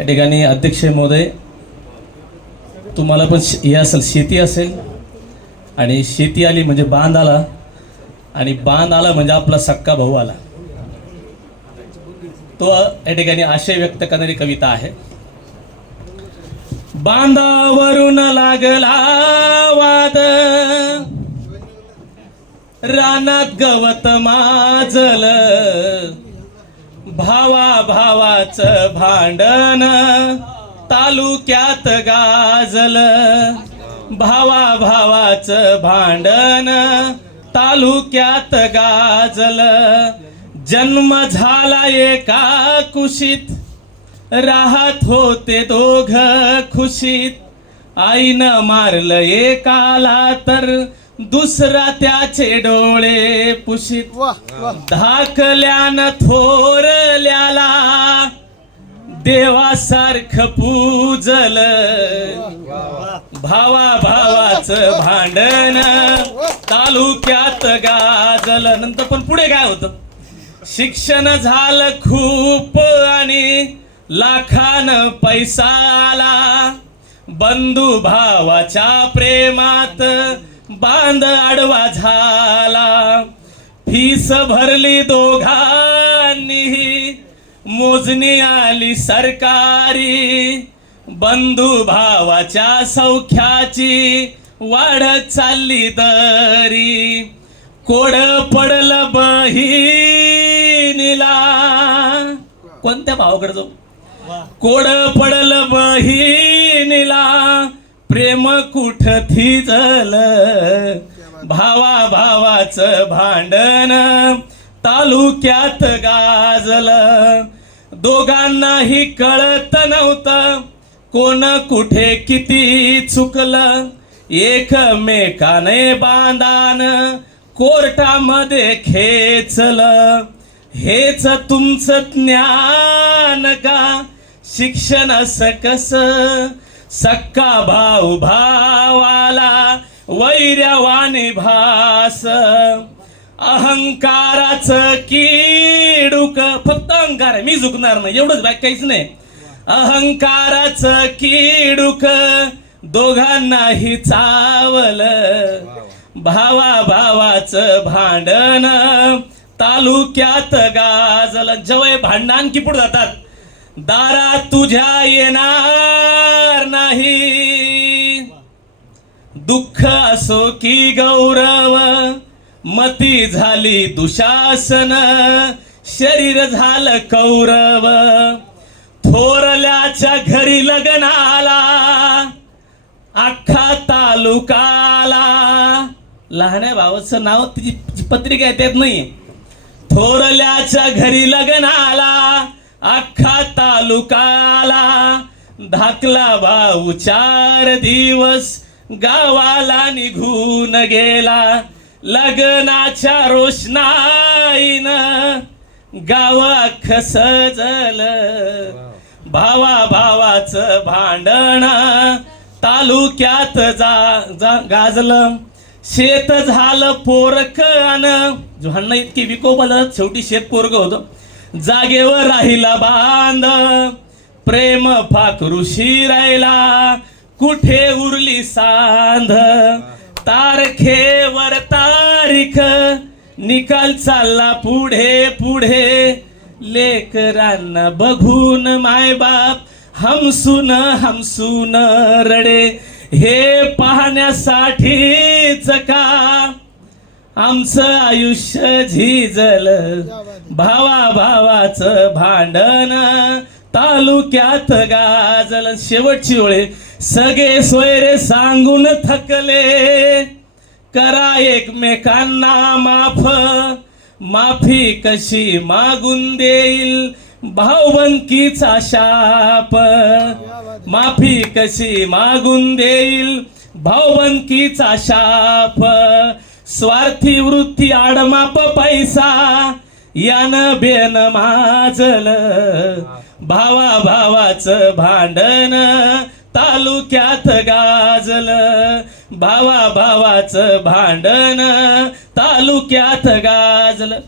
या ठिकाणी अध्यक्ष महोदय तुम्हाला पण श- हे असेल शेती असेल आणि शेती आली म्हणजे बांध आला आणि बांध आला म्हणजे आपला सक्का भाऊ आला. तो या ठिकाणी आशय व्यक्त करणारी कविता आहे. बांधावरून लागला वाद. रानात गवत माजलं. भावा भावाचं भांडण. तालुक्यात गाजल. भावा भावाचं भांडण. तालुक्यात गाजल. जन्म झाला एका कुशीत. राहत होते दोघ खुशीत. आईनं मारलं एकाला तर दुसरा त्याचे डोळे पुशीत. धाकल्यानं थोरल्याला देवासारखं पूजल. भावा भावाचं भांडण तालुक्यात गाजलं. नंतर पण पुढे काय होतं? शिक्षण झालं खूप आणि लाखान पैसा आला बंधू भावाच्या प्रेमात बांध आडवा झाला. फीस भरली दोघांनीही मोजणी आली सरकारी. बंधू भावाच्या सौख्याची वाढत चालली दरी. कोड पडलं बहिणीला. कोणत्या भावाकडे जाऊ? कोड पडलं बहिणीला. प्रेम कुठ थिजल भावा भावाच भांडण तालुक्यात गाजलं. दोघांनाही कळत नव्हतं कोण कुठे किती चुकलं. एकमेकाने बांधान कोर्टामध्ये खेचलं. हेच तुमचं ज्ञान का? शिक्षण असं कसं? सक्का भाऊ भावाला वैर्यवानी भास. अहंकाराचं किडूक फक्त अहंकार आहे. मी झुकणार नाही. एवढंच बाकी काहीच नाही. अहंकाराचं किडूक दोघांनाही चावल. भावा भावाचं भांडण तालुक्यात गाजल. जवळ भांडण की पुढे जातात. दारा तुझ्या येणार नाही. दुःख असो की गौरव मती झाली दुशासन शरीर झालं कौरव. थोरल्याच्या घरी लग्नाला अख्खा तालुकाला. लहान आहे भावाचं नाव तिची पत्रिका आहे त्यात नाही थोरल्याच्या घरी लग्नाला अख्खा तालुकाला धाकला भाऊ चार दिवस गावाला निघून गेला. लग्नाच्या रोषणाईनं गाव अख्ख सजल भावा भावाचं भांडण तालुक्यात जा, जा गाजलं. शेत झालं पोरकन भांडणं इतकी विकोपलं शेवटी शेत पोरग होतं. जागेवर राहिला बांध. प्रेम फाकरुशी राहिला. कुठे उरली सांध? तारखेवर तारीख. निकाल चालला पुढे पुढे. लेकरांना बघून मायबाप हमसून हमसून रडे. हे पाहण्यासाठीच का आमचं आयुष्य झिजल. भावा भावाचं भांडण. तालुक्यात गाजल शेवटची ओळे. सगळे सोयरे सांगून थकले. करा एकमेकांना माफ. माफी कशी मागून देईल? भावबंकीचा शाप. माफी कशी मागून देईल? भावबंकीचा शाप. स्वार्थी वृत्ती आडमाप पैसा. यानं बेन माजल. भावा भावाचं भांडण तालुक्यात गाजलं. भावा भावाचं भांडण तालुक्यात गाजलं.